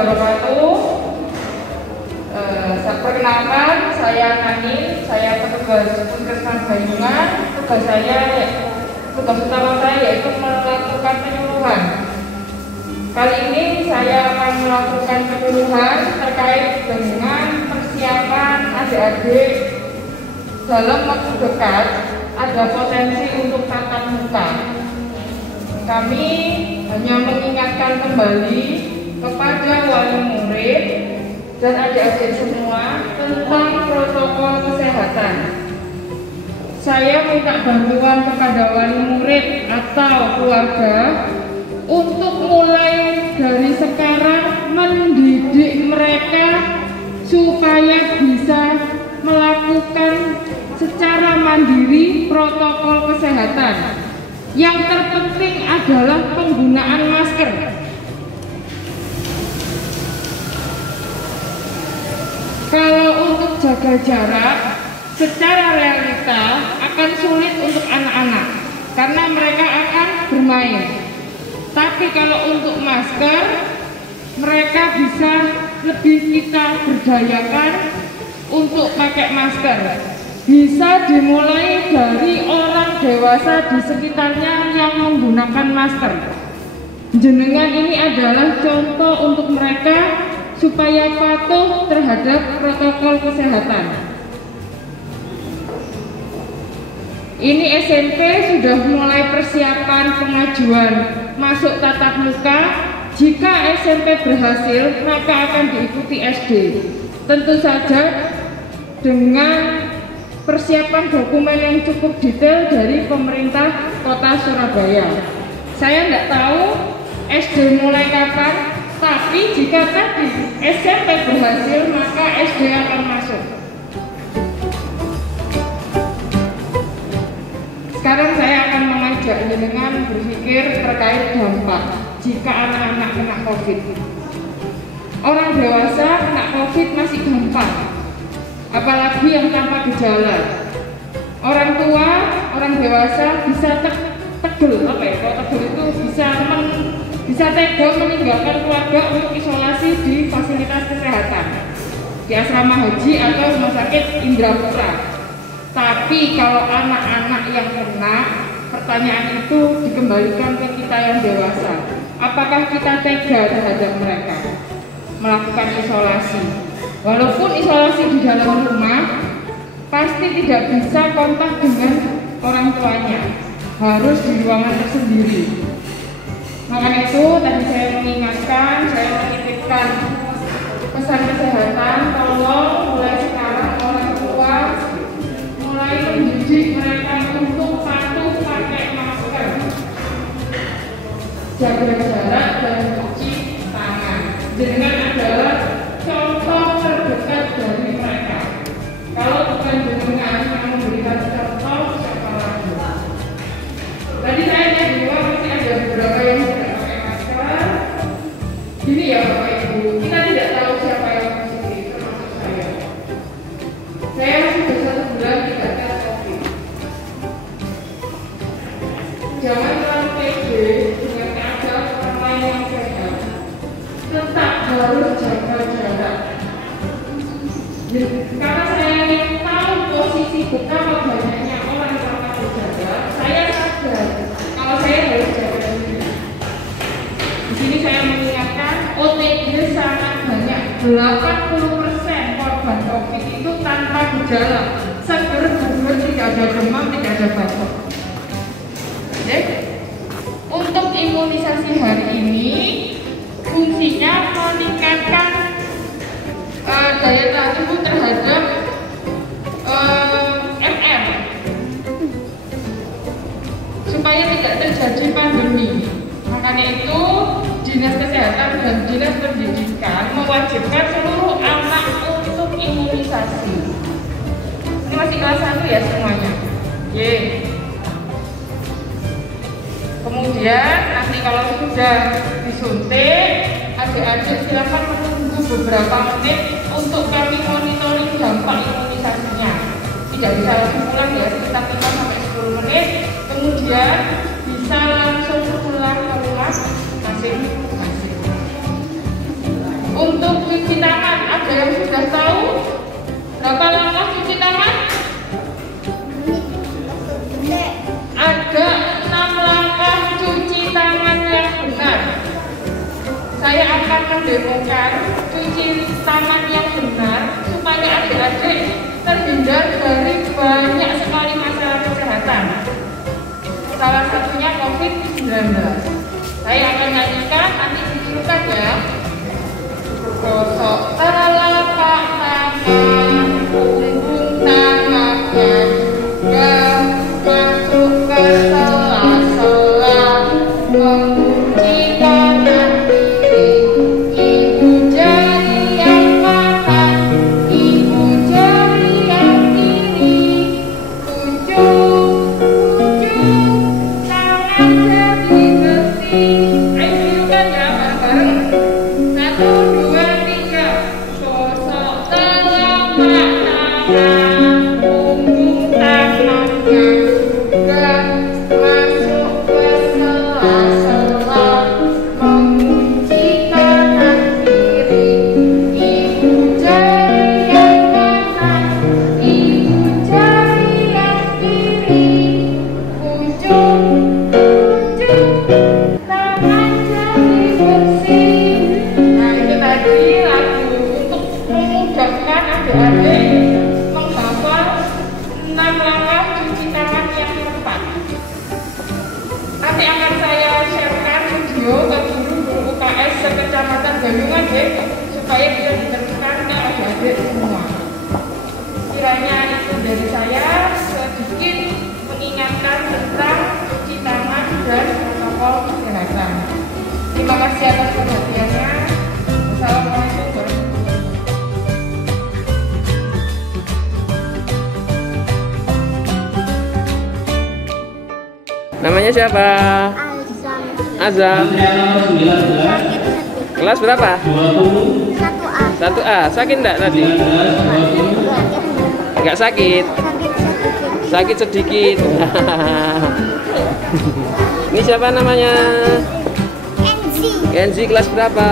wabarakatuh. Perkenalkan, saya Nani, saya petugas Puskesmas Bayungan. Tugas utama saya yaitu melakukan penyuluhan. Kali ini saya akan melakukan penyuluhan terkait dengan persiapan adik-adik dalam waktu dekat ada potensi untuk tatap muka. Kami hanya mengingatkan kembali kepada wali murid dan adik-adik semua tentang protokol kesehatan. Saya minta bantuan kepada wali murid atau keluarga untuk mulai dari sekarang mendidik mereka supaya bisa melakukan secara mandiri protokol kesehatan. Yang terpenting adalah penggunaan masker. Kalau untuk jaga jarak, secara realita akan sulit untuk anak-anak karena mereka akan bermain. Tapi kalau untuk masker, mereka bisa lebih kita berdayakan untuk pakai masker. Bisa dimulai dari orang dewasa di sekitarnya yang menggunakan masker. Jenengan ini adalah contoh untuk mereka supaya patuh terhadap protokol kesehatan. Ini SMP sudah mulai persiapan pengajuan masuk tatap muka. Jika SMP berhasil, maka akan diikuti SD. Tentu saja dengan persiapan dokumen yang cukup detail dari pemerintah Kota Surabaya. Saya tidak tahu SD mulai kapan, tapi jika tadi SMP berhasil, maka SD akan masuk. Sekarang saya akan mengajak jenengan berpikir terkait dampak jika anak-anak kena COVID. Orang dewasa kena COVID masih gampang, apalagi yang tanpa gejala. Orang tua, orang dewasa bisa tegel, kalau tegel itu bisa tega meninggalkan keluarga untuk isolasi di fasilitas kesehatan, di asrama haji atau rumah sakit Indrapura. Tapi kalau anak-anak yang kena, pertanyaan itu dikembalikan ke kita yang dewasa. Apakah kita tega terhadap mereka melakukan isolasi? Walaupun isolasi di dalam rumah, pasti tidak bisa kontak dengan orang tuanya, harus di ruangan tersendiri. Maka itu tadi saya mengingatkan, saya menitipkan pesan kesehatan, tolong mulai sekarang orang tua mulai mendidik mereka untuk patuh pakai masker, jaga jarak dan cuci tangan. Jenengan adalah contoh terdekat dari mereka. Kalau bukan jenengan yang memberikan contoh, siapa lagi? Tadi saya lihat di luar masih ada beberapa yang tidak pakai masker. Ini ya Bapak Ibu, kita tidak tahu siapa yang positif, termasuk saya. Saya sudah 1 bulan tidak tes COVID. Jangan terlalu pede dengan keadaan orang lain yang sehat. Tetap harus jaga jarak. Karena saya ingin tahu posisi betapa banyaknya orang yang tanpa gejala, saya sadar kalau saya harus jaga diri. Di sini saya mengingatkan OTG sangat banyak, 80% korban COVID itu tanpa gejala, seger, tidak ada demam, tidak ada batuk. Untuk imunisasi hari ini fungsinya meningkatkan daya tahan tubuh terhadap MR supaya tidak terjadi pandemi. Makanya itu Dinas Kesehatan dan Dinas Pendidikan mewajibkan seluruh anak untuk imunisasi. Ini masih kelas 1 ya semuanya. Kemudian nanti kalau sudah disuntik, adik-adik silakan menunggu beberapa menit untuk kami monitoring dampak imunisasinya. Tidak bisa langsung pulang ya, sekitar 5-10 menit. Kemudian bisa langsung pulang ke rumah masing-masing. adik-adik terhindar dari banyak sekali masalah kesehatan. Salah satunya COVID-19. Saya akan nyanyikan, nanti ditirukan ya. Gosok telapak tangan, punggung tangannya juga masuk ke sela-sela, mengunci kanan kiri. Ibu jari yang kanan, ibu jari yang kiri. Ujung tangan jadi bersih. Ayo tirukan ya bareng-bareng. 1, 2, 3. Gosok telapak tangan, punggung tangannya juga masuk ke sela-sela, mengunci kanan kiri. Ibu jari yang kanan, ibu jari yang kiri. Ujung tangan jadi bersih. Nah, itu tadi lagu untuk memudahkan adik-adik menghafal 6 langkah cuci tangan yang tepat. Nanti akan saya sharekan video ke guru-guru UKS sekecamatan Gandungan ya, supaya bisa diteruskan ke adik-adik semua. Kiranya itu dari saya sedikit mengingatkan tentang cuci tangan dan protokol kesehatan. Terima kasih atas perhatiannya. Wassalamualaikum warahmatullahi wabarakatuh. Namanya siapa? Azam. Kelas berapa? 1A. 1A. Sakit enggak tadi? Enggak sakit. Sakit sedikit. Ini siapa namanya? Kenzi, kelas berapa?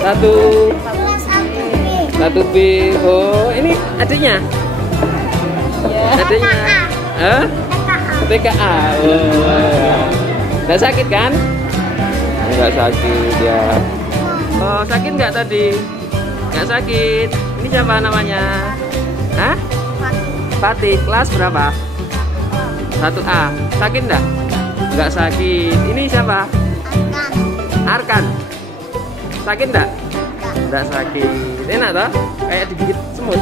Satu. 1B. Oh, ini adiknya? Adiknya? Hah? TKA. Oh. Nggak sakit kan? Nggak sakit ya. Oh, sakit nggak tadi? Nggak sakit. Ini siapa namanya? Hah? Fatih. Kelas berapa? 1A. Sakit nggak? Nggak sakit. Ini siapa? Arkan. Sakit nggak? Nggak sakit. Enak toh? Kayak digigit semut.